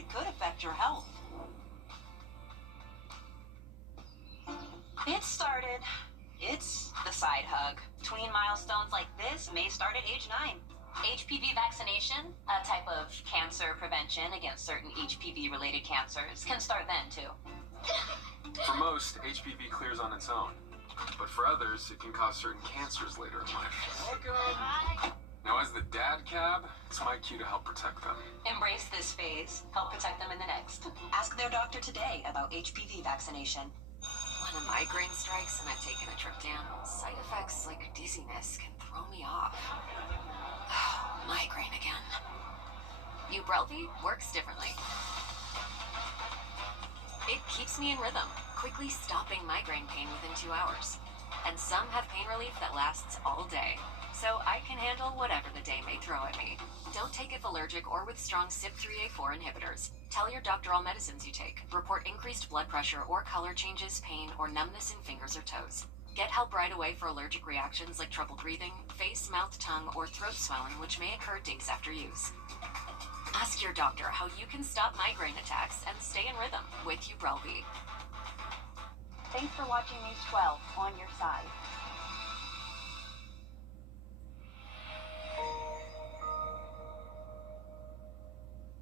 it could affect your health. It started. It's the side hug. Tween milestones like this may start at age 9. HPV vaccination, a type of cancer prevention against certain HPV-related cancers, can start then, too. For most, HPV clears on its own. But for others, it can cause certain cancers later in life. Welcome! Now, as the dad cab, it's my cue to help protect them. Embrace this phase. Help protect them in the next. Ask their doctor today about HPV vaccination. When a migraine strikes and I've taken a trip down, side effects like dizziness can throw me off. Migraine again. Wrdw works differently. It keeps me in rhythm, quickly stopping migraine pain within 2 hours. And some have pain relief that lasts all day. So I can handle whatever the day may throw at me. Don't take if allergic or with strong CYP3A4 inhibitors. Tell your doctor all medicines you take. Report increased blood pressure or color changes, pain, or numbness in fingers or toes. Get help right away for allergic reactions like trouble breathing, face, mouth, tongue, or throat swelling, which may occur days after use. Ask your doctor how you can stop migraine attacks and stay in rhythm with Wrdw. Thanks for watching News 12 on your side.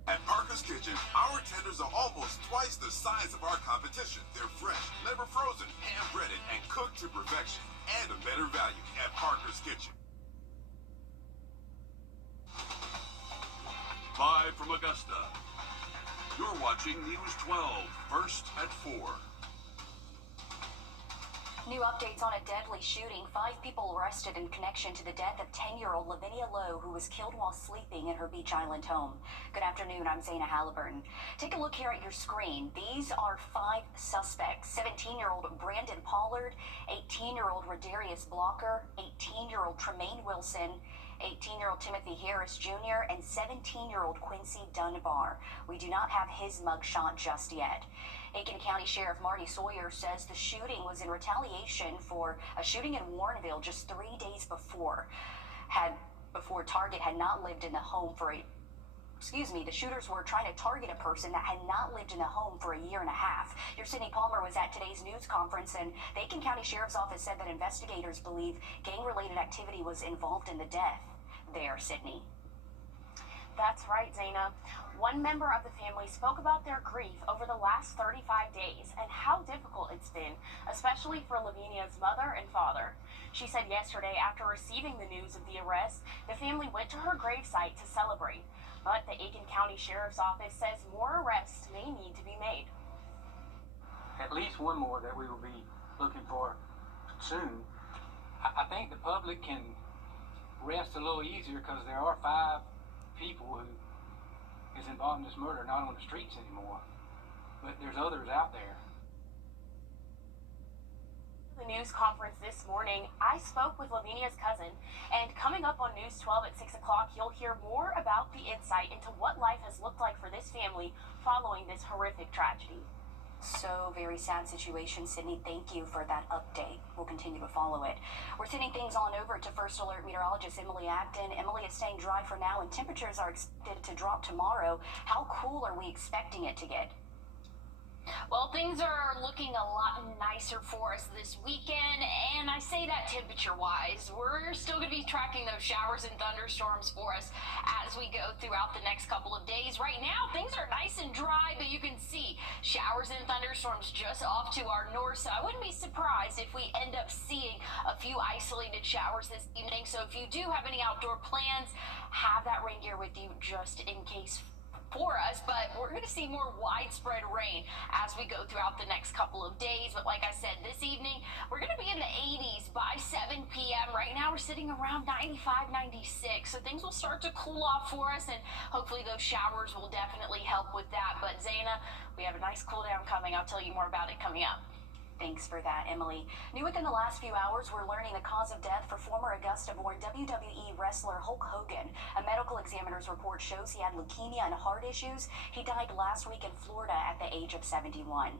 At Parker's Kitchen, our tenders are almost twice the size of our competition. They're fresh, never frozen, hand-breaded, and cooked to perfection. And a better value at Parker's Kitchen. Live from Augusta, you're watching News 12, first at 4. New updates on a deadly shooting. 5 people arrested in connection to the death of 10-year-old Lavinia Lowe, who was killed while sleeping in her Beach Island home. Good afternoon, I'm Zaina Halliburton. Take a look here at your screen. These are 5 suspects. 17-year-old Brandon Pollard, 18-year-old Rodarius Blocker, 18-year-old Tremaine Wilson, 18-year-old Timothy Harris Jr., and 17-year-old Quincy Dunbar. We do not have his mugshot just yet. Aiken County Sheriff Marty Sawyer says the shooting was in retaliation for a shooting in Warrenville just 3 days before. Target had not lived in the home for the shooters were trying to target a person that had not lived in the home for a year and a half. Your Sydney Palmer was at today's news conference, and the Aiken County Sheriff's Office said that investigators believe gang-related activity was involved in the death there, Sydney. That's right, Zaina. One member of the family spoke about their grief over the last 35 days and how difficult it's been, especially for Lavinia's mother and father. She said yesterday, after receiving the news of the arrest, the family went to her gravesite to celebrate. But the Aiken County Sheriff's Office says more arrests may need to be made. At least one more that we will be looking for soon. I think the public can rest a little easier because there are 5 people who is involved in this murder, not on the streets anymore, but there's others out there. The news conference this morning, I spoke with Lavinia's cousin, and coming up on News 12 at 6 o'clock, you'll hear more about the insight into what life has looked like for this family following this horrific tragedy. So very sad situation, Sydney. Thank you for that update. We'll continue to follow it. We're sending things on over to First Alert meteorologist Emily Acton. Emily, is staying dry for now, and temperatures are expected to drop tomorrow. How cool are we expecting it to get? Well, things are looking a lot nicer for us this weekend, and I say that temperature-wise. We're still going to be tracking those showers and thunderstorms for us as we go throughout the next couple of days. Right now, things are nice and dry, but you can see showers and thunderstorms just off to our north, so I wouldn't be surprised if we end up seeing a few isolated showers this evening. So if you do have any outdoor plans, have that rain gear with you just in case for us, but we're going to see more widespread rain as we go throughout the next couple of days. But like I said, this evening, we're going to be in the 80s by 7 p.m. Right now, we're sitting around 95, 96, so things will start to cool off for us, and hopefully those showers will definitely help with that. But Zaina, we have a nice cool down coming. I'll tell you more about it coming up. Thanks for that, Emily. New within the last few hours, we're learning the cause of death for former Augusta-born WWE wrestler Hulk Hogan. A medical examiner's report shows he had leukemia and heart issues. He died last week in Florida at the age of 71.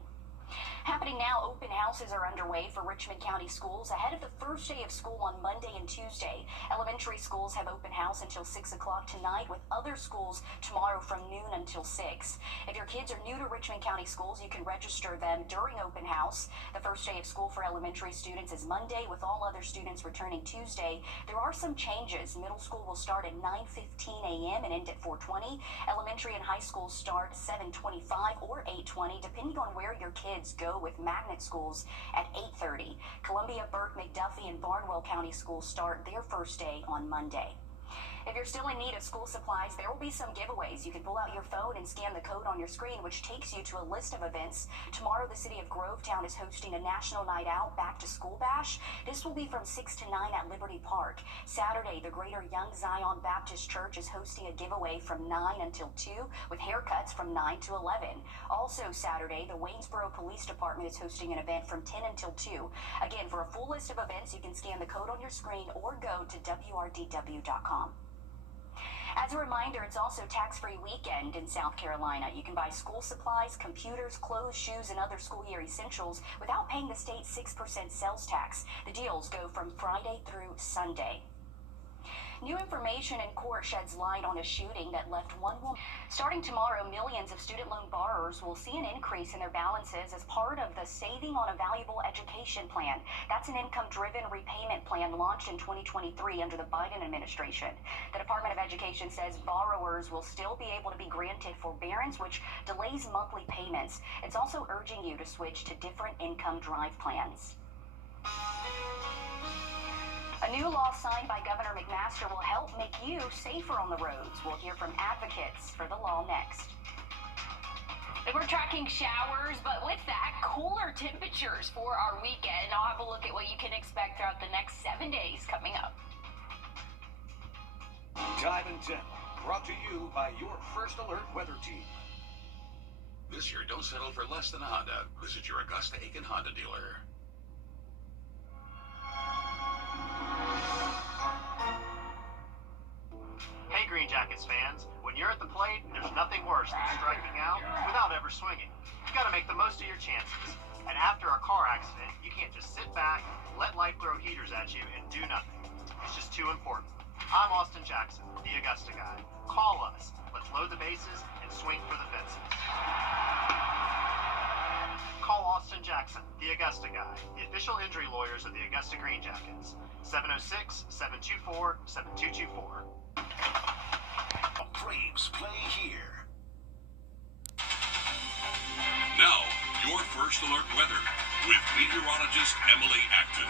Happening now, open houses are underway for Richmond County schools ahead of the first day of school on Monday and Tuesday. Elementary schools have open house until 6 o'clock tonight, with other schools tomorrow from noon until 6. If your kids are new to Richmond County schools, you can register them during open house. The first day of school for elementary students is Monday, with all other students returning Tuesday. There are some changes. Middle school will start at 9:15 a.m. and end at 4:20. Elementary and high schools start 7:25 or 8:20, depending on where your kids go, with magnet schools at 8:30. Columbia, Burke, McDuffie, and Barnwell County schools start their first day on Monday. If you're still in need of school supplies, there will be some giveaways. You can pull out your phone and scan the code on your screen, which takes you to a list of events. Tomorrow, the city of Grovetown is hosting a National Night Out Back to School Bash. This will be from 6 to 9 at Liberty Park. Saturday, the Greater Young Zion Baptist Church is hosting a giveaway from 9 until 2, with haircuts from 9 to 11. Also Saturday, the Waynesboro Police Department is hosting an event from 10 until 2. Again, for a full list of events, you can scan the code on your screen or go to wrdw.com. As a reminder, it's also tax-free weekend in South Carolina. You can buy school supplies, computers, clothes, shoes, and other school year essentials without paying the state's 6% sales tax. The deals go from Friday through Sunday. New information in court sheds light on a shooting that left one woman. Starting tomorrow, millions of student loan borrowers will see an increase in their balances as part of the Saving on a Valuable Education Plan. That's an income-driven repayment plan launched in 2023 under the Biden administration. The Department of Education says borrowers will still be able to be granted forbearance, which delays monthly payments. It's also urging you to switch to different income drive plans. A new law signed by Governor McMaster will help make you safer on the roads. We'll hear from advocates for the law next. And we're tracking showers, but with that, cooler temperatures for our weekend. I'll have a look at what you can expect throughout the next 7 days coming up. Time and Temp, brought to you by your First Alert weather team. This year, don't settle for less than a Honda. Visit your Augusta-Aiken Honda dealer. Hey Green Jackets fans, when you're at the plate, there's nothing worse than striking out without ever swinging. You gotta make the most of your chances. And after a car accident, you can't just sit back, let life throw heaters at you, and do nothing. It's just too important. I'm Austin Jackson, the Augusta guy. Call us. Let's load the bases and swing for the fences. Call Austin Jackson, the Augusta guy, the official injury lawyers of the Augusta Green Jackets. 706-724-7224. Braves play here. Now, your First Alert weather with meteorologist Emily Acton.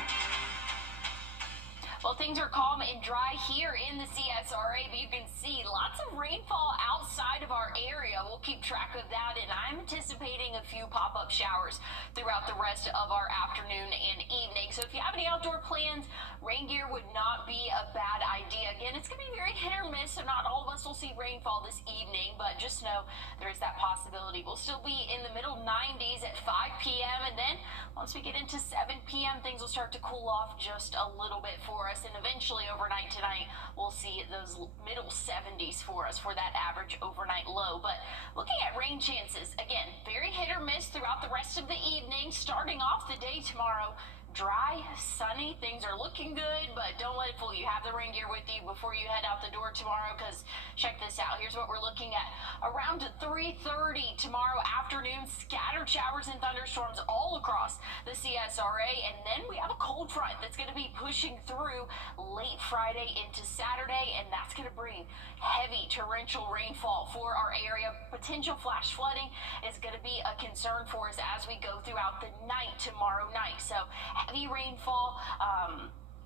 Well, things are calm and dry here in the CSRA, but you can see lots of rainfall outside of our area. We'll keep track of that, and I'm anticipating a few pop-up showers throughout the rest of our afternoon and evening. So if you have any outdoor plans, rain gear would not be a bad idea. Again, it's going to be very hit or miss, so not all of us will see rainfall this evening, but just know there is that possibility. We'll still be in the middle 90s at 5 p.m., and then once we get into 7 p.m., things will start to cool off just a little bit for us, and eventually overnight tonight we'll see those middle 70s for us for that average overnight low. But looking at rain chances, again, very hit or miss throughout the rest of the evening. Starting off the day tomorrow, dry, sunny, things are looking good, but don't let it fool you. Have the rain gear with you before you head out the door tomorrow, because check this out. Here's what we're looking at. Around 3:30 tomorrow afternoon, scattered showers and thunderstorms all across the CSRA, and then we have a cold front that's going to be pushing through late Friday into Saturday, and that's going to bring heavy torrential rainfall for our area. Potential flash flooding is going to be a concern for us as we go throughout the night tomorrow night. So heavy rainfall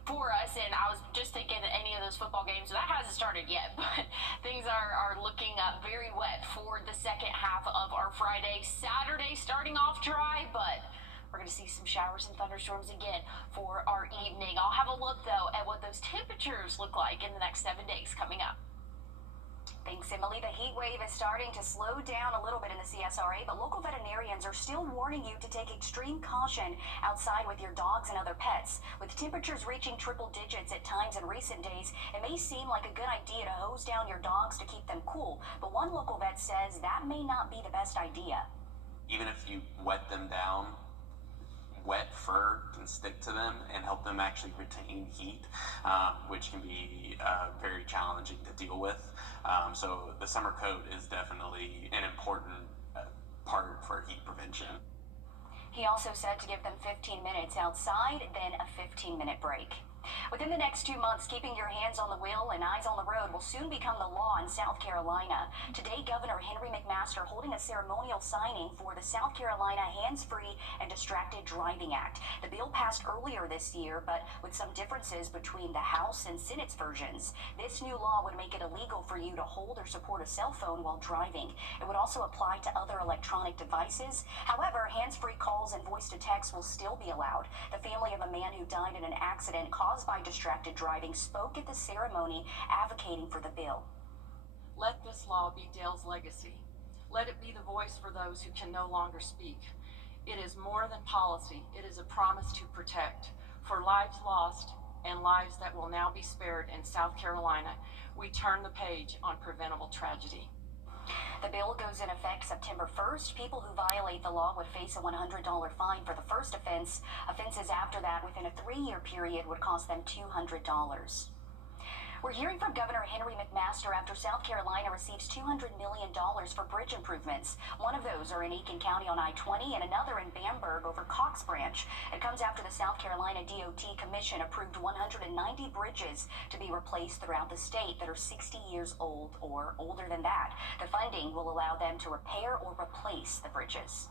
for us, and I was just thinking any of those football games, that hasn't started yet, but things are looking very wet for the second half of our Friday. Saturday starting off dry, but we're going to see some showers and thunderstorms again for our evening. I'll have a look though at what those temperatures look like in the next 7 days coming up. Thanks, Emily. The heat wave is starting to slow down a little bit in the CSRA, but local veterinarians are still warning you to take extreme caution outside with your dogs and other pets. With temperatures reaching triple digits at times in recent days, it may seem like a good idea to hose down your dogs to keep them cool, but one local vet says that may not be the best idea. even if you wet them down, wet fur can stick to them and help them actually retain heat, which can be very challenging to deal with. So the summer coat is definitely an important part for heat prevention. He also said to give them 15 minutes outside, then a 15-minute break. Within the next 2 months, keeping your hands on the wheel and eyes on the road will soon become the law in South Carolina. Today, Governor Henry McMaster holding a ceremonial signing for the South Carolina Hands-Free and Distracted Driving Act. The bill passed earlier this year, but with some differences between the House and Senate's versions. This new law would make it illegal for you to hold or support a cell phone while driving. It would also apply to other electronic devices. However, hands-free calls and voice-to-text will still be allowed. The family of a man who died in an accident caused by distracted driving spoke at the ceremony advocating for the bill. Let this law be Dale's legacy. Let it be the voice for those who can no longer speak. It is more than policy. It is a promise to protect. For lives lost and lives that will now be spared in South Carolina, we turn the page on preventable tragedy. The bill goes in effect September 1st. People who violate the law would face a $100 fine for the first offense. Offenses after that within a 3-year period would cost them $200. We're hearing from Governor Henry McMaster after South Carolina receives $200 million for bridge improvements. One of those are in Aiken County on I-20 and another in Bamberg over Cox Branch. It comes after the South Carolina DOT Commission approved 190 bridges to be replaced throughout the state that are 60 years old or older than that. The funding will allow them to repair or replace the bridges.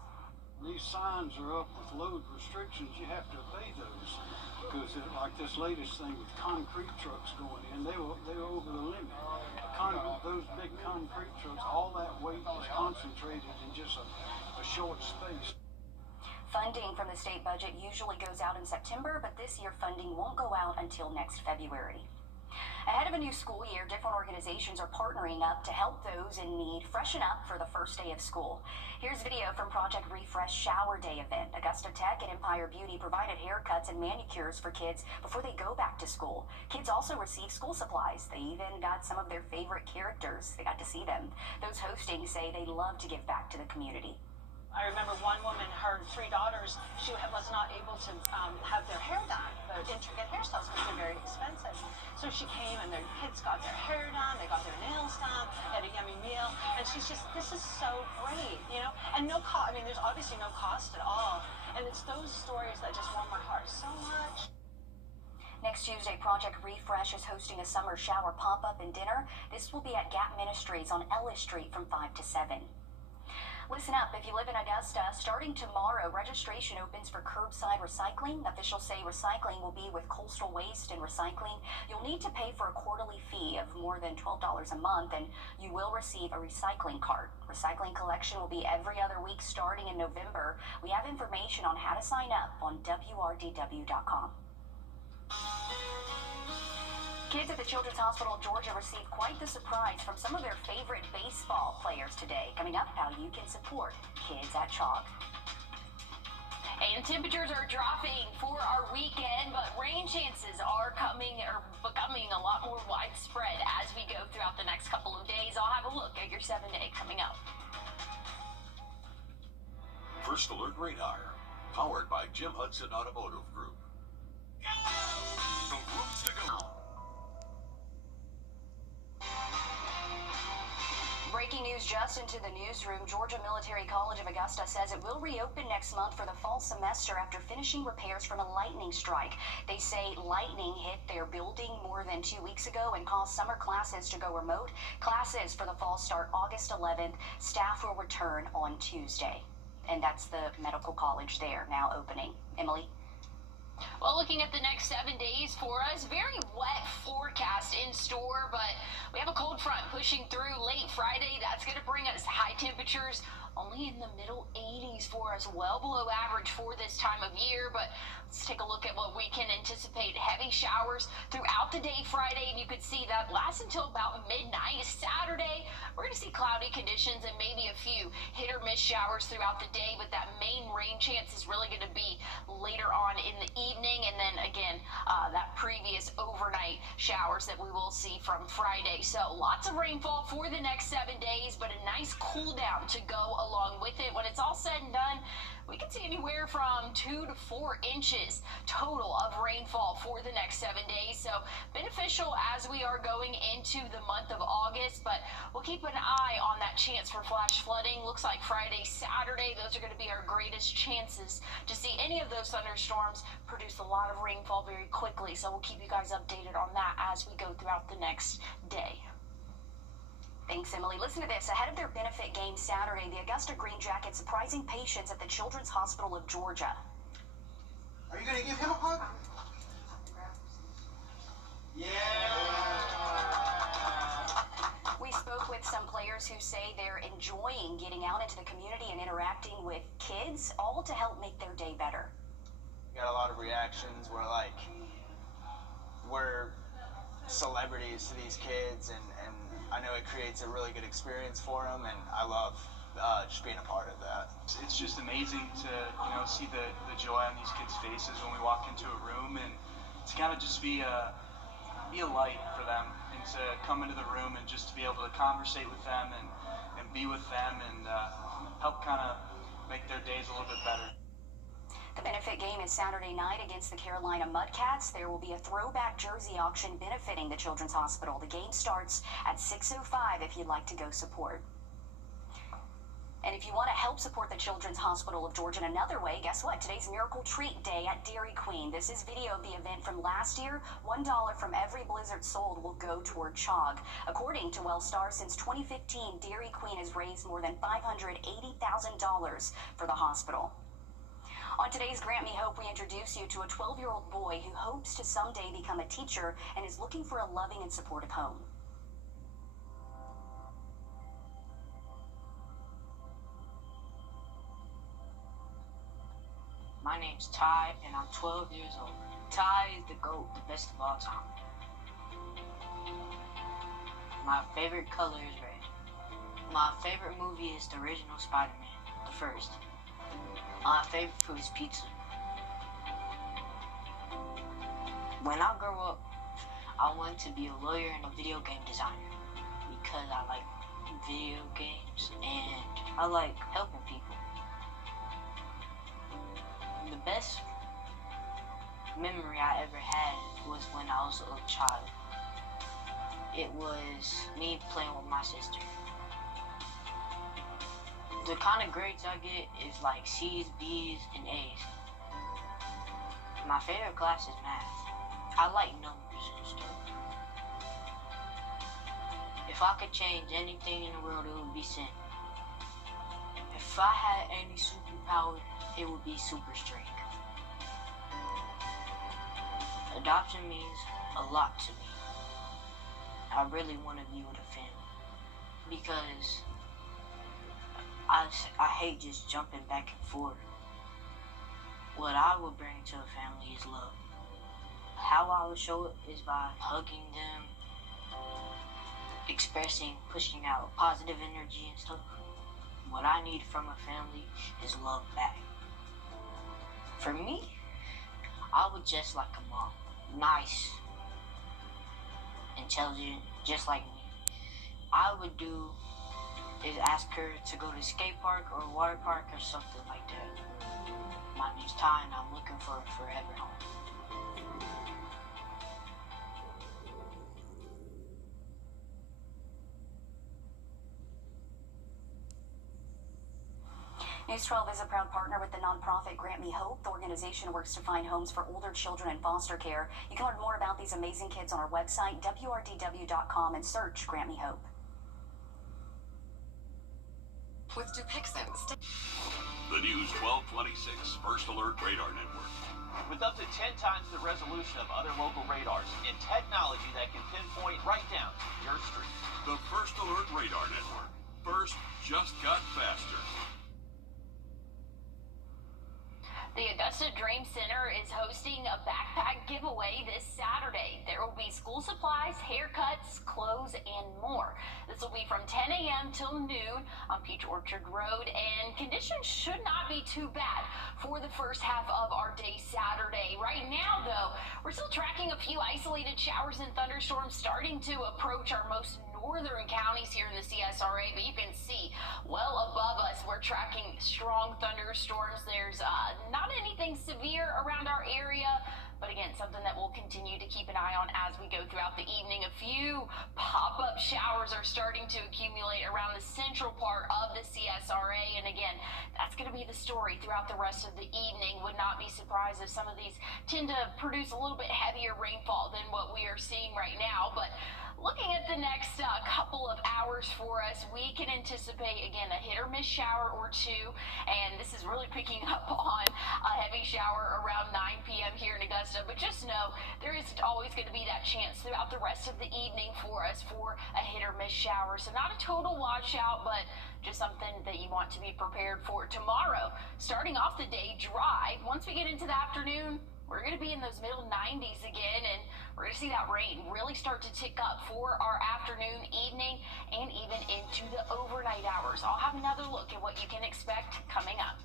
These signs are up with load restrictions. You have to obey those. Because like this latest thing with concrete trucks going in, they were over the limit. Those big concrete trucks, all that weight is concentrated in just a short space. Funding from the state budget usually goes out in September, but this year funding won't go out until next February. Ahead of a new school year, different organizations are partnering up to help those in need freshen up for the first day of school. Here's video from Project Refresh Shower Day event. Augusta Tech and Empire Beauty provided haircuts and manicures for kids before they go back to school. Kids also receive school supplies. They even got some of their favorite characters. They got to see them. Those hosting say they love to give back to the community. I remember one woman, her 3 daughters, she was not able to have their hair done, the intricate hairstyles, because they're very expensive. So she came and their kids got their hair done, they got their nails done, had a yummy meal, and she's just, this is so great, you know? And no cost, I mean, there's obviously no cost at all. And it's those stories that just warm my heart so much. Next Tuesday, Project Refresh is hosting a summer shower pop-up and dinner. This will be at Gap Ministries on Ellis Street from 5 to 7. Listen up, if you live in Augusta, starting tomorrow, registration opens for curbside recycling. Officials say recycling will be with coastal waste and recycling. You'll need to pay for a quarterly fee of more than $12 a month, and you will receive a recycling cart. Recycling collection will be every other week starting in November. We have information on how to sign up on wrdw.com. Kids at the Children's Hospital of Georgia received quite the surprise from some of their favorite baseball players today. Coming up, how you can support kids at Chalk. And temperatures are dropping for our weekend, but rain chances are becoming a lot more widespread as we go throughout the next couple of days. I'll have a look at your 7-day coming up. First Alert Radar, powered by Jim Hudson Automotive Group. The routes to go. Breaking news just into the newsroom. Georgia Military College of Augusta says it will reopen next month for the fall semester after finishing repairs from a lightning strike. They say lightning hit their building more than 2 weeks ago and caused summer classes to go remote. Classes for the fall start August 11th. Staff will return on Tuesday. And that's the medical college there now opening. Emily? Well, looking at the next 7 days for us, very wet forecast in store, but we have a cold front pushing through late Friday. That's going to bring us high temperatures only in the middle 80s for us, well below average for this time of year. But let's take a look at what we can anticipate. Heavy showers throughout the day Friday, and you could see that lasts until about midnight. Saturday, we're going to see cloudy conditions and maybe a few hit or miss showers throughout the day, but that main rain chance is really going to be later on in the evening, and then again that previous overnight showers that we will see from Friday. So lots of rainfall for the next 7 days, but a nice cool down to go along with it. When it's all said and could see anywhere from 2 to 4 inches total of rainfall for the next 7 days. So beneficial as we are going into the month of August, but we'll keep an eye on that chance for flash flooding. Looks like Friday, Saturday, those are going to be our greatest chances to see any of those thunderstorms produce a lot of rainfall very quickly. So we'll keep you guys updated on that as we go throughout the next day. Thanks, Emily. Listen to this. Ahead of their benefit game Saturday, the Augusta Green Jackets surprising patients at the Children's Hospital of Georgia. Are you going to give him a hug? Yeah! We spoke with some players who say they're enjoying getting out into the community and interacting with kids, all to help make their day better. We got a lot of reactions where, like, we're celebrities to these kids, and I know it creates a really good experience for them, and I love just being a part of that. It's just amazing to see the joy on these kids' faces when we walk into a room, and to kind of just be a light for them, and to come into the room and just to be able to conversate with them and be with them and help kind of make their days a little bit better. The benefit game is Saturday night against the Carolina Mudcats. There will be a throwback jersey auction benefiting the Children's Hospital. The game starts at 6:05 if you'd like to go support. And if you want to help support the Children's Hospital of Georgia in another way, guess what? Today's Miracle Treat Day at Dairy Queen. This is video of the event from last year. $1 from every Blizzard sold will go toward CHOG. According to Wellstar, since 2015, Dairy Queen has raised more than $580,000 for the hospital. On today's Grant Me Hope, we introduce you to a 12-year-old boy who hopes to someday become a teacher and is looking for a loving and supportive home. My name's Ty, and I'm 12 years old. Ty is the GOAT, the best of all time. My favorite color is red. My favorite movie is the original Spider-Man, the first. My favorite food is pizza. When I grow up, I want to be a lawyer and a video game designer because I like video games and I like helping people. The best memory I ever had was when I was a child. It was me playing with my sister. The kind of grades I get is like C's, B's, and A's. My favorite class is math. I like numbers and stuff. If I could change anything in the world, it would be sin. If I had any superpower, it would be super strength. Adoption means a lot to me. I really want to be with a family because I hate just jumping back and forth. What I would bring to a family is love. How I would show it is by hugging them, expressing, pushing out positive energy and stuff. What I need from a family is love back. For me, I would just like a mom. Nice, intelligent, just like me. I would do is ask her to go to a skate park or a water park or something like that. My name's Ty and I'm looking for a forever home. News 12 is a proud partner with the nonprofit Grant Me Hope. The organization works to find homes for older children in foster care. You can learn more about these amazing kids on our website, wrdw.com, and search Grant Me Hope. With Dupixent. The News 1226 First Alert Radar Network. With up to 10 times the resolution of other local radars and technology that can pinpoint right down to your street. The First Alert Radar Network. First just got faster. The Augusta Dream Center is hosting a backpack giveaway this Saturday. There will be school supplies, haircuts, clothes, and more. This will be from 10 a.m. till noon on Peach Orchard Road, and conditions should not be too bad for the first half of our day Saturday. Right now, though, we're still tracking a few isolated showers and thunderstorms starting to approach our most northern counties here in the CSRA, but you can see well above us, we're tracking strong thunderstorms. There's not anything severe around our area, but again, something that we'll continue to keep an eye on as we go throughout the evening. A few pop-up showers are starting to accumulate around the central part of the CSRA. And again, that's going to be the story throughout the rest of the evening. Would not be surprised if some of these tend to produce a little bit heavier rainfall than what we are seeing right now. But looking at the next couple of hours for us, we can anticipate, again, a hit or miss shower or two. And this is really picking up on a heavy shower around 9 p.m. here in Augusta. But just know there is always going to be that chance throughout the rest of the evening for us for a hit or miss shower. So not a total washout, but just something that you want to be prepared for tomorrow. Starting off the day dry. Once we get into the afternoon, we're going to be in those middle 90s again, and we're going to see that rain really start to tick up for our afternoon, evening, and even into the overnight hours. I'll have another look at what you can expect coming up.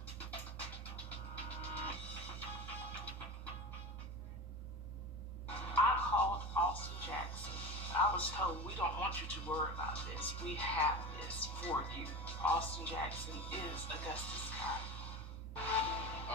I called Austin Jackson. I was told, we don't want you to worry about this. We have this for you. Austin Jackson is Augusta's guy.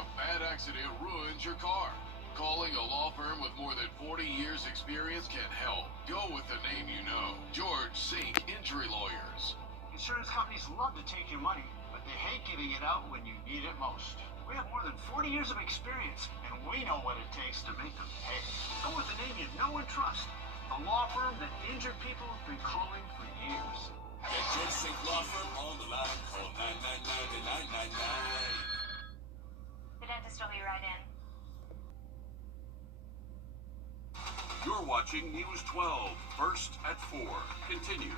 A bad accident ruins your car. Calling a law firm with more than 40 years experience can help. Go with the name you know. George Sink Injury Lawyers. Insurance companies love to take your money, but they hate giving it out when you need it most. We have more than 40 years of experience, and we know what it takes to make them pay. Go with the name you know and trust. The law firm that injured people have been calling for years. Get George Sink Law Firm on the line. Call 999-9999. The dentist will be right in. You're watching News 12, first at 4. Continues.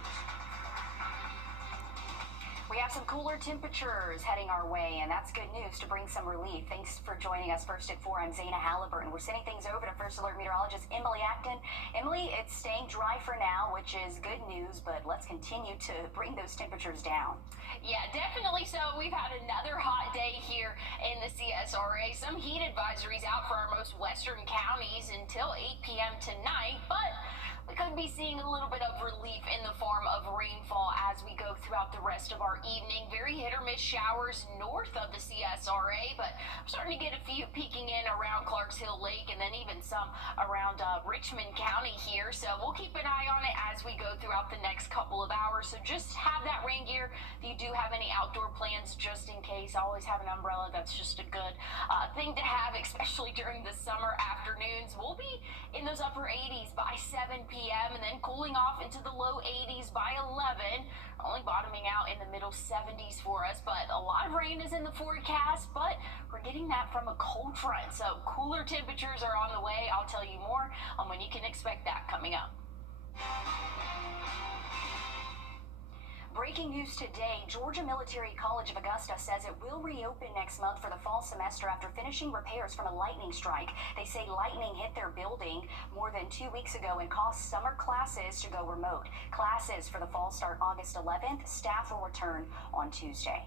We have some cooler temperatures heading our way, and that's good news to bring some relief. Thanks for joining us first at 4. I'm Zaina Halliburton. We're sending things over to First Alert meteorologist Emily Acton. Emily, it's staying dry for now, which is good news, but let's continue to bring those temperatures down. Yeah, definitely so. We've had another hot day here in the CSRA. Some heat advisories out for our most western counties until 8 p.m. tonight, but we could be seeing a little bit of relief in the form of rainfall as we go throughout the rest of our evening. Very hit or miss showers north of the CSRA, but I'm starting to get a few peeking in around Clarks Hill Lake and then even some around Richmond County here. So we'll keep an eye on it as we go throughout the next couple of hours. So just have that rain gear. If you do have any outdoor plans, just in case, always have an umbrella. That's just a good thing to have, especially during the summer afternoons. We'll be in those upper 80s by 7 p.m. and then cooling off into the low 80s by 11, only bottoming out in the middle 70s for us. But a lot of rain is in the forecast, but we're getting that from a cold front, so cooler temperatures are on the way. I'll tell you more on when you can expect that coming up. Breaking news today, Georgia Military College of Augusta says it will reopen next month for the fall semester after finishing repairs from a lightning strike. They say lightning hit their building more than 2 weeks ago and caused summer classes to go remote. Classes for the fall start August 11th. Staff will return on Tuesday.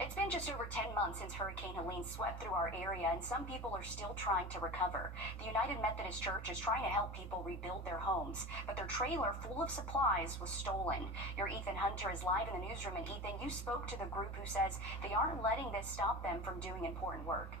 It's been just over 10 months since Hurricane Helene swept through our area, and some people are still trying to recover. The United Methodist Church is trying to help people rebuild their homes, but their trailer full of supplies was stolen. Your Ethan Hunter is live in the newsroom, and Ethan, you spoke to the group who says they aren't letting this stop them from doing important work.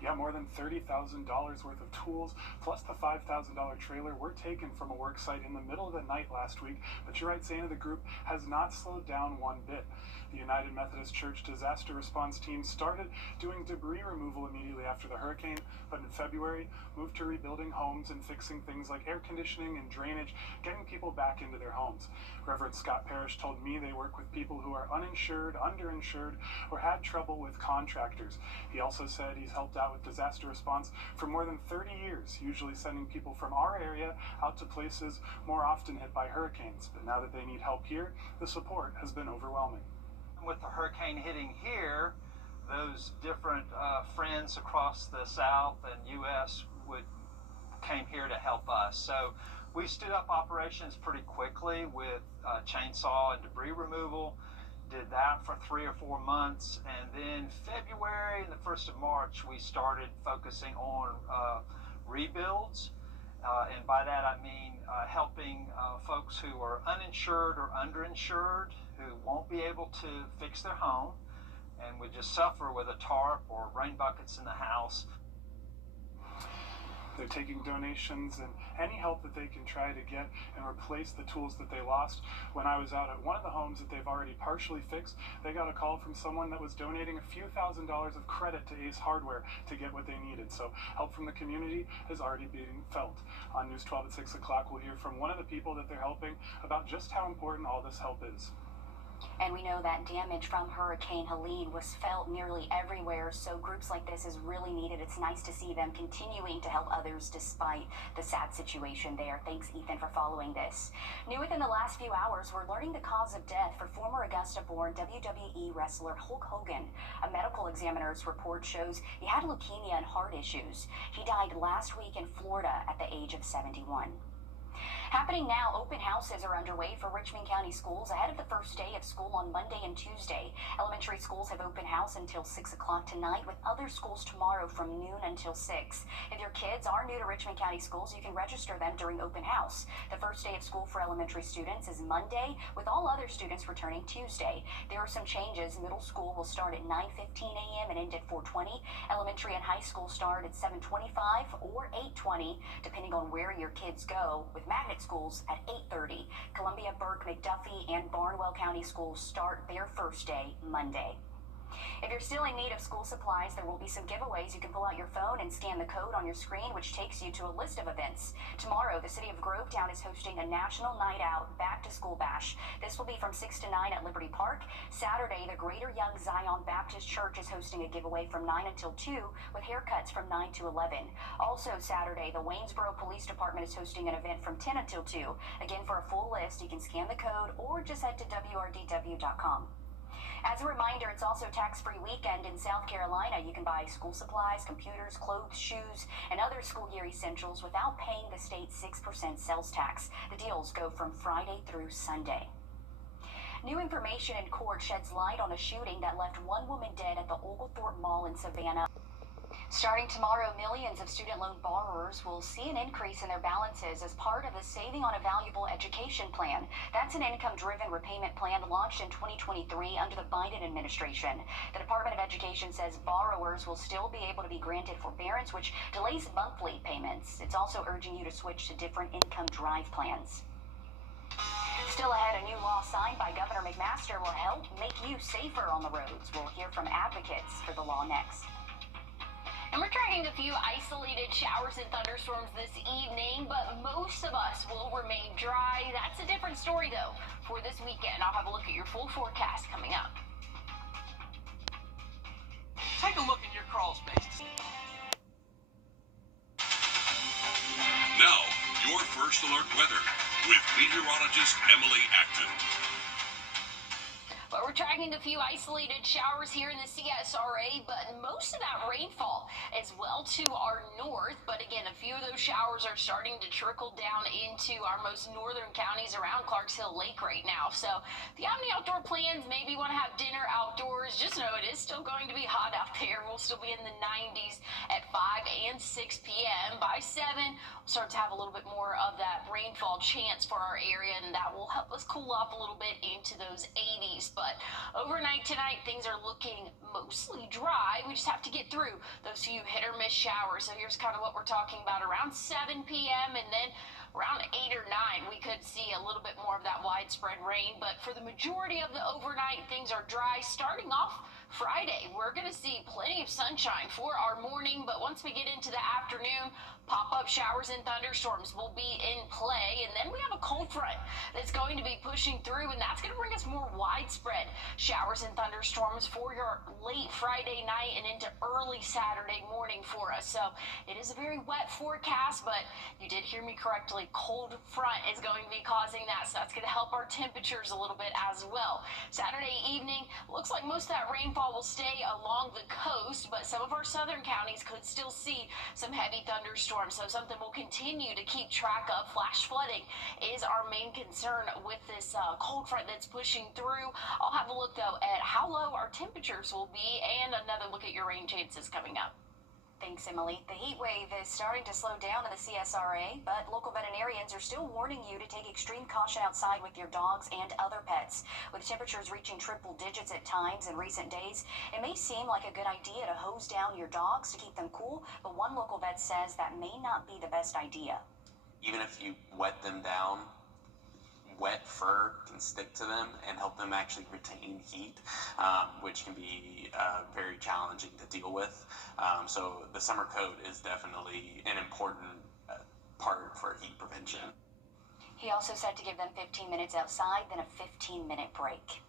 Yeah, more than $30,000 worth of tools, plus the $5,000 trailer were taken from a work site in the middle of the night last week. But you're right, Zaina, the group has not slowed down one bit. The United Methodist Church disaster response team started doing debris removal immediately after the hurricane, but in February moved to rebuilding homes and fixing things like air conditioning and drainage, getting people back into their homes. Reverend Scott Parrish told me they work with people who are uninsured, underinsured, or had trouble with contractors. He also said he's helped out with disaster response for more than 30 years, usually sending people from our area out to places more often hit by hurricanes. But now that they need help here, the support has been overwhelming. With the hurricane hitting here, those different friends across the South and U.S. came here to help us. So we stood up operations pretty quickly with chainsaw and debris removal. Did that for 3 or 4 months, and then February and the 1st of March we started focusing on rebuilds. And by that I mean helping folks who are uninsured or underinsured who won't be able to fix their home and would just suffer with a tarp or rain buckets in the house. They're taking donations and any help that they can try to get and replace the tools that they lost. When I was out at one of the homes that they've already partially fixed, they got a call from someone that was donating a few $1,000s of credit to Ace Hardware to get what they needed. So help from the community is already being felt. On News 12 at 6 o'clock, we'll hear from one of the people that they're helping about just how important all this help is. And we know that damage from Hurricane Helene was felt nearly everywhere, so groups like this is really needed. It's nice to see them continuing to help others despite the sad situation there. Thanks, Ethan, for following this. New within the last few hours, we're learning the cause of death for former Augusta-born WWE wrestler Hulk Hogan. A medical examiner's report shows he had leukemia and heart issues. He died last week in Florida at the age of 71. Happening now, open houses are underway for Richmond County schools ahead of the first day of school on Monday and Tuesday. Elementary schools have open house until 6 o'clock tonight, with other schools tomorrow from noon until 6. If your kids are new to Richmond County schools, you can register them during open house. The first day of school for elementary students is Monday, with all other students returning Tuesday. There are some changes. Middle school will start at 9:15 a.m. and end at 4:20. Elementary and high school start at 7:25 or 8:20, depending on where your kids go, with magnet schools at 8:30. Columbia, Burke, McDuffie, and Barnwell County schools start their first day Monday. If you're still in need of school supplies, there will be some giveaways. You can pull out your phone and scan the code on your screen, which takes you to a list of events. Tomorrow, the city of Grovetown is hosting a National Night Out Back to School Bash. This will be from 6 to 9 at Liberty Park. Saturday, the Greater Young Zion Baptist Church is hosting a giveaway from 9 until 2 with haircuts from 9 to 11. Also Saturday, the Waynesboro Police Department is hosting an event from 10 until 2. Again, for a full list, you can scan the code or just head to wrdw.com. As a reminder, it's also tax-free weekend in South Carolina. You can buy school supplies, computers, clothes, shoes, and other school year essentials without paying the state's 6% sales tax. The deals go from Friday through Sunday. New information in court sheds light on a shooting that left one woman dead at the Oglethorpe Mall in Savannah. Starting tomorrow, millions of student loan borrowers will see an increase in their balances as part of the Saving on a Valuable Education Plan. That's an income-driven repayment plan launched in 2023 under the Biden administration. The Department of Education says borrowers will still be able to be granted forbearance, which delays monthly payments. It's also urging you to switch to different income drive plans. Still ahead, a new law signed by Governor McMaster will help make you safer on the roads. We'll hear from advocates for the law next. And we're tracking a few isolated showers and thunderstorms this evening, but most of us will remain dry. That's a different story, though, for this weekend. I'll have a look at your full forecast coming up. Take a look in your crawl space. Now, your first alert weather with meteorologist Emily Acton. But we're tracking a few isolated showers here in the CSRA, but most of that rainfall is well to our north. But again, a few of those showers are starting to trickle down into our most northern counties around Clarks Hill Lake right now. So if you have any outdoor plans, maybe you want to have dinner outdoors, just know it is still going to be hot out there. We'll still be in the 90s at 5 and 6 p.m. By 7, we'll start to have a little bit more of that rainfall chance for our area, and that will help us cool off a little bit into those 80s. But overnight tonight, things are looking mostly dry. We just have to get through those few hit or miss showers. So here's kind of what we're talking about around 7 p.m. and then around 8 or 9, we could see a little bit more of that widespread rain. But for the majority of the overnight, things are dry. Starting off Friday, we're going to see plenty of sunshine for our morning. But once we get into the afternoon, pop-up showers and thunderstorms will be in play. And then we have a cold front that's going to be pushing through, and that's going to bring us more widespread showers and thunderstorms for your late Friday night and into early Saturday morning for us. So it is a very wet forecast, but you did hear me correctly. Cold front is going to be causing that, so that's going to help our temperatures a little bit as well. Saturday evening, looks like most of that rainfall will stay along the coast, but some of our southern counties could still see some heavy thunderstorms. So something we'll continue to keep track of. Flash flooding is our main concern with this cold front that's pushing through. I'll have a look, though, at how low our temperatures will be and another look at your rain chances coming up. Thanks, Emily. The heat wave is starting to slow down in the CSRA, but local veterinarians are still warning you to take extreme caution outside with your dogs and other pets. With temperatures reaching triple digits at times in recent days, it may seem like a good idea to hose down your dogs to keep them cool, but one local vet says that may not be the best idea. Even if you wet them down, wet fur can stick to them and help them actually retain heat, which can be very challenging to deal with. So the summer coat is definitely an important part for heat prevention. He also said to give them 15 minutes outside, then a 15-minute break.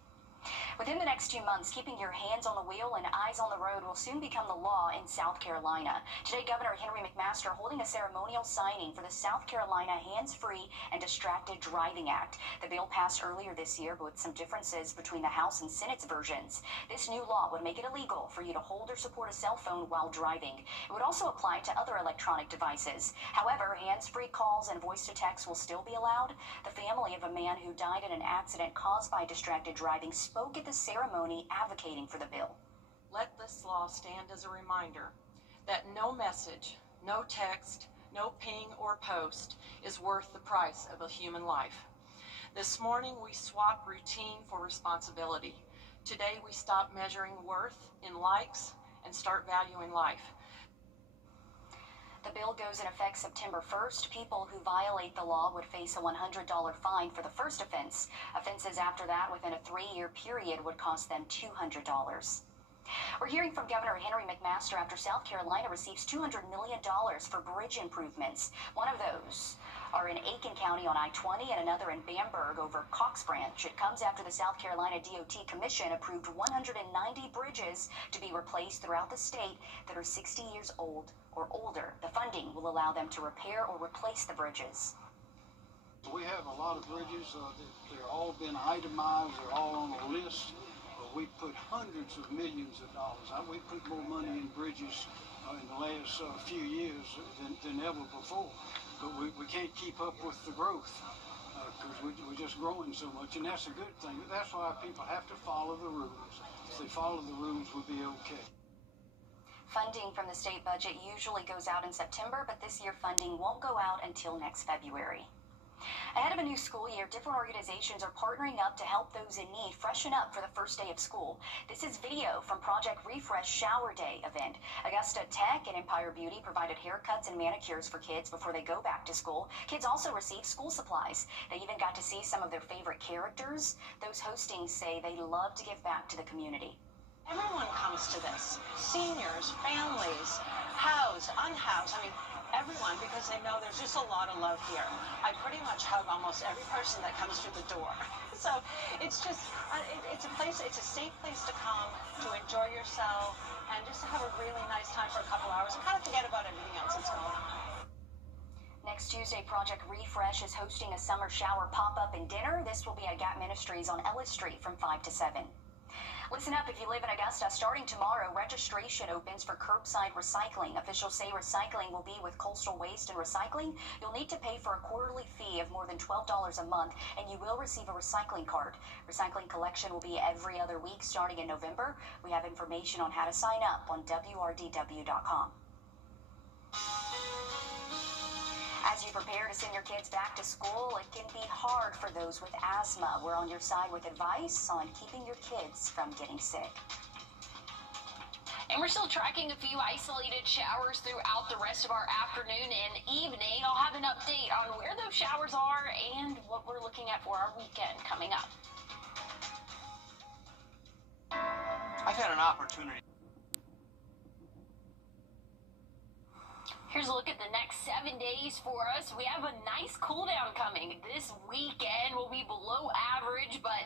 Within the next 2 months, keeping your hands on the wheel and eyes on the road will soon become the law in South Carolina. Today, Governor Henry McMaster holding a ceremonial signing for the South Carolina Hands-Free and Distracted Driving Act. The bill passed earlier this year, but with some differences between the House and Senate's versions. This new law would make it illegal for you to hold or support a cell phone while driving. It would also apply to other electronic devices. However, hands-free calls and voice-to-text will still be allowed. The family of a man who died in an accident caused by distracted driving spoke at the ceremony advocating for the bill. Let this law stand as a reminder that no message, no text, no ping or post is worth the price of a human life. This morning we swap routine for responsibility. Today we stop measuring worth in likes and start valuing life. The bill goes in effect September 1st. People who violate the law would face a $100 fine for the first offense. Offenses after that within a 3-year period would cost them $200. We're hearing from Governor Henry McMaster after South Carolina receives $200 million for bridge improvements. One of those are in Aiken County on I-20 and another in Bamberg over Cox Branch. It comes after the South Carolina DOT Commission approved 190 bridges to be replaced throughout the state that are 60 years old or older. The funding will allow them to repair or replace the bridges. We have a lot of bridges. They're all been itemized. They're all on a list. We put hundreds of millions of dollars. We put more money in bridges in the last few years than ever before. But we can't keep up with the growth because we're just growing so much, and that's a good thing. But that's why people have to follow the rules. If they follow the rules, we'll be okay. Funding from the state budget usually goes out in September, but this year funding won't go out until next February. Ahead of a new school year, different organizations are partnering up to help those in need freshen up for the first day of school. This is video from Project Refresh Shower Day event. Augusta Tech and Empire Beauty provided haircuts and manicures for kids before they go back to school. Kids also received school supplies. They even got to see some of their favorite characters. Those hosting say they love to give back to the community. Everyone comes to this. Seniors, families, housed, unhoused. Everyone, because they know there's just a lot of love here. I pretty much hug almost every person that comes through the door. So it's just, it's a safe place to come, to enjoy yourself, and just to have a really nice time for a couple hours and kind of forget about everything else that's going on. Next Tuesday, Project Refresh is hosting a summer shower pop-up and dinner. This will be at Gap Ministries on Ellis Street from 5 to 7. Listen up if you live in Augusta. Starting tomorrow, registration opens for curbside recycling. Officials say recycling will be with Coastal Waste and Recycling. You'll need to pay for a quarterly fee of more than $12 a month, and you will receive a recycling card. Recycling collection will be every other week starting in November. We have information on how to sign up on wrdw.com. As you prepare to send your kids back to school, it can be hard for those with asthma. We're on your side with advice on keeping your kids from getting sick. And we're still tracking a few isolated showers throughout the rest of our afternoon and evening. I'll have an update on where those showers are and what we're looking at for our weekend coming up. I've had an opportunity. Here's a look at the next 7 days for us. We have a nice cool down coming. This weekend will be below average, but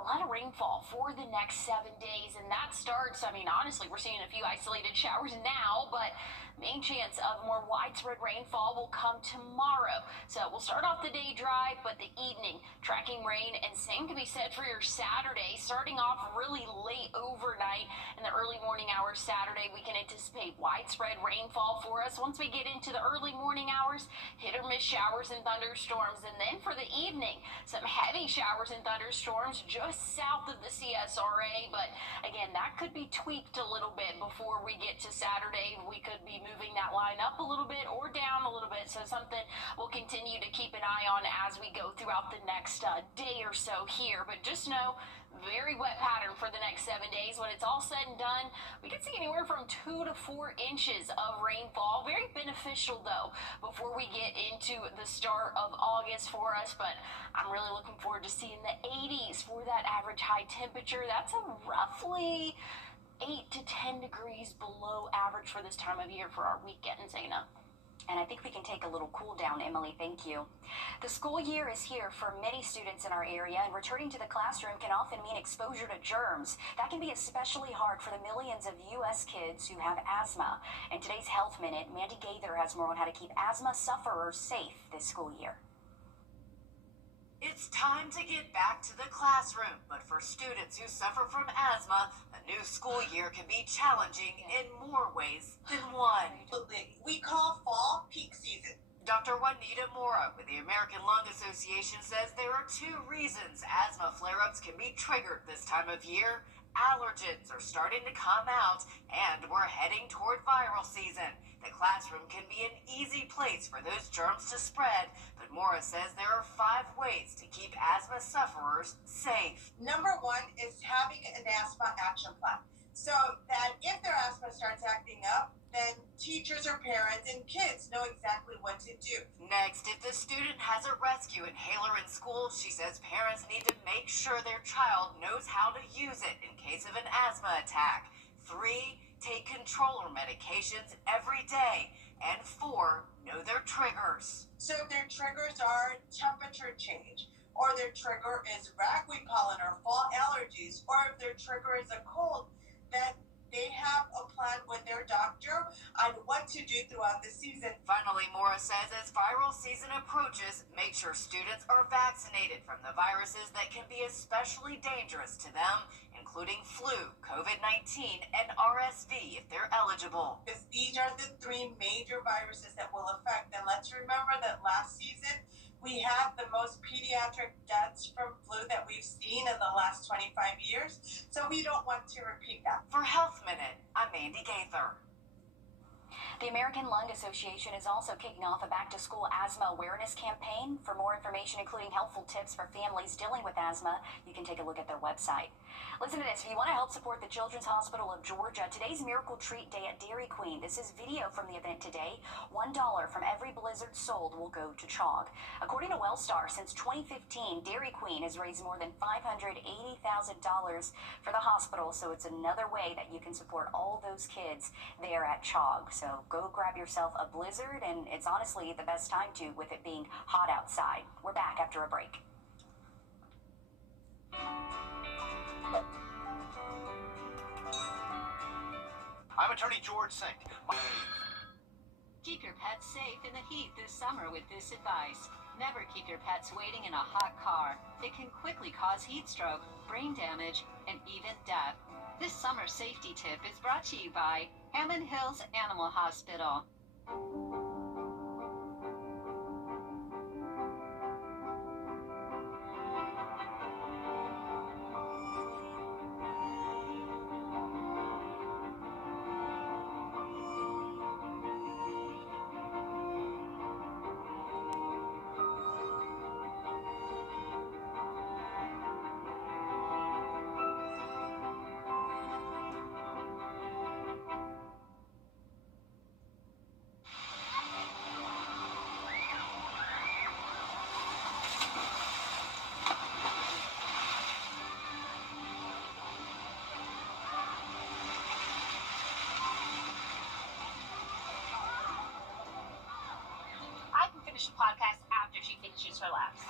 a lot of rainfall for the next 7 days. And that starts, honestly, we're seeing a few isolated showers now, but main chance of more widespread rainfall will come tomorrow. So we'll start off the day dry, but the evening tracking rain, and same can be said for your Saturday, starting off really late overnight. In the early morning hours Saturday, we can anticipate widespread rainfall for us. Once we get into the early morning hours, hit or miss showers and thunderstorms. And then for the evening, some heavy showers and thunderstorms just south of the CSRA. But again, that could be tweaked a little bit before we get to Saturday. We could be moving that line up a little bit or down a little bit. So something we'll continue to keep an eye on as we go throughout the next day or so here. But just know, very wet pattern for the next 7 days. When it's all said and done, we could see anywhere from 2 to 4 inches of rainfall. Very beneficial, though, before we get into the start of August for us. But I'm really looking forward to seeing the 80s for that average high temperature. That's a roughly 8 to 10 degrees below average for this time of year for our weekend, Zaina. And I think we can take a little cool down, Emily. Thank you. The school year is here for many students in our area, and returning to the classroom can often mean exposure to germs. That can be especially hard for the millions of U.S. kids who have asthma. In today's Health Minute, Mandy Gaither has more on how to keep asthma sufferers safe this school year. It's time to get back to the classroom, but for students who suffer from asthma, a new school year can be challenging in more ways than one. We call fall peak season. Dr. Juanita Mora with the American Lung Association says there are 2 reasons asthma flare-ups can be triggered this time of year. Allergens are starting to come out, and we're heading toward viral season. The classroom can be an easy place for those germs to spread, but Mora says there are 5 ways to keep asthma sufferers safe. Number 1 is having an asthma action plan, so that if their asthma starts acting up, then teachers or parents and kids know exactly what to do. Next, if the student has a rescue inhaler in school, she says parents need to make sure their child knows how to use it in case of an asthma attack. 3, take controller medications every day. And 4, know their triggers. So if their triggers are temperature change, or their trigger is ragweed pollen or fall allergies, or if their trigger is a cold, then they have a plan with their doctor on what to do throughout the season. Finally, Mora says as viral season approaches, make sure students are vaccinated from the viruses that can be especially dangerous to them, including flu, COVID-19, and RSV if they're eligible. Because these are the 3 major viruses that will affect. And let's remember that last season, we had the most pediatric deaths from flu that we've seen in the last 25 years, so we don't want to repeat that. For Health Minute, I'm Mandy Gaither. The American Lung Association is also kicking off a back-to-school asthma awareness campaign. For more information, including helpful tips for families dealing with asthma, you can take a look at their website. Listen to this. If you want to help support the Children's Hospital of Georgia, today's Miracle Treat Day at Dairy Queen. This is video from the event today. $1 from every blizzard sold will go to CHOG. According to Wellstar, since 2015, Dairy Queen has raised more than $580,000 for the hospital, so it's another way that you can support all those kids there at CHOG. So go grab yourself a blizzard, and it's honestly the best time to, with it being hot outside. We're back after a break. I'm attorney George Sink. Keep your pets safe in the heat this summer with this advice. Never keep your pets waiting in a hot car. It can quickly cause heat stroke, brain damage, and even death. This summer safety tip is brought to you by Hammond Hills Animal Hospital. Finish the podcast after she finishes her laps.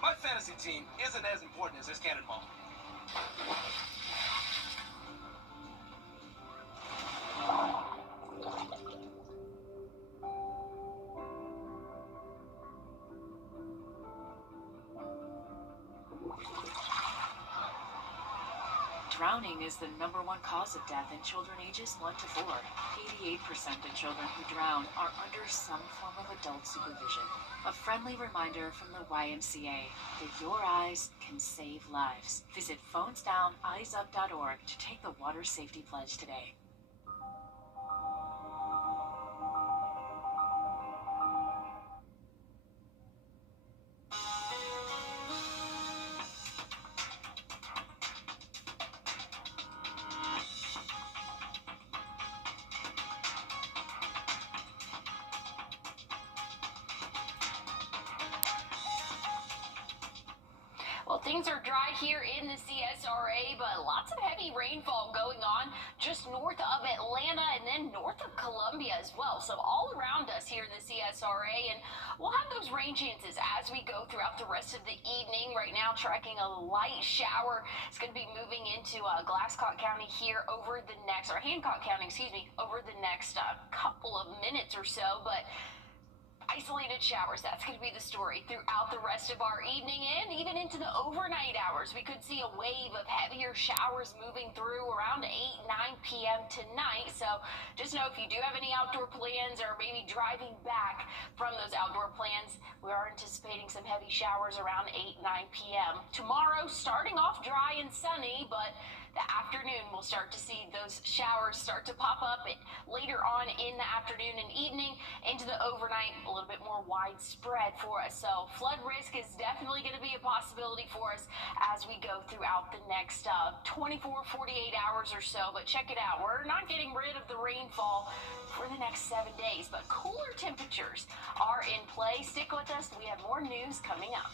My fantasy team isn't as important as this cannonball. Drowning is the #1 cause of death in children ages 1 to 4. 88% of children who drown are under some form of adult supervision. A friendly reminder from the YMCA that your eyes can save lives. Visit phonesdowneyesup.org to take the water safety pledge today. Well, things are dry here in the CSRA, but lots of heavy rainfall going on just north of Atlanta and then north of Columbia as well. So all around us here in the CSRA, and we'll have those rain chances as we go throughout the rest of the evening. Right now, tracking a light shower. It's going to be moving into Glasscock County here over the next, or Hancock County, excuse me, over the next couple of minutes or so, but isolated showers, that's going to be the story throughout the rest of our evening and even into the overnight hours. We could see a wave of heavier showers moving through around 8, 9 p.m. tonight. So just know if you do have any outdoor plans or maybe driving back from those outdoor plans, we are anticipating some heavy showers around 8, 9 p.m. Tomorrow, starting off dry and sunny, but the afternoon we'll start to see those showers start to pop up later on in the afternoon and evening into the overnight, a little bit more widespread for us. So flood risk is definitely going to be a possibility for us as we go throughout the next 24, 48 hours or so. But check it out, we're not getting rid of the rainfall for the next 7 days, but cooler temperatures are in play. Stick with us, we have more news coming up.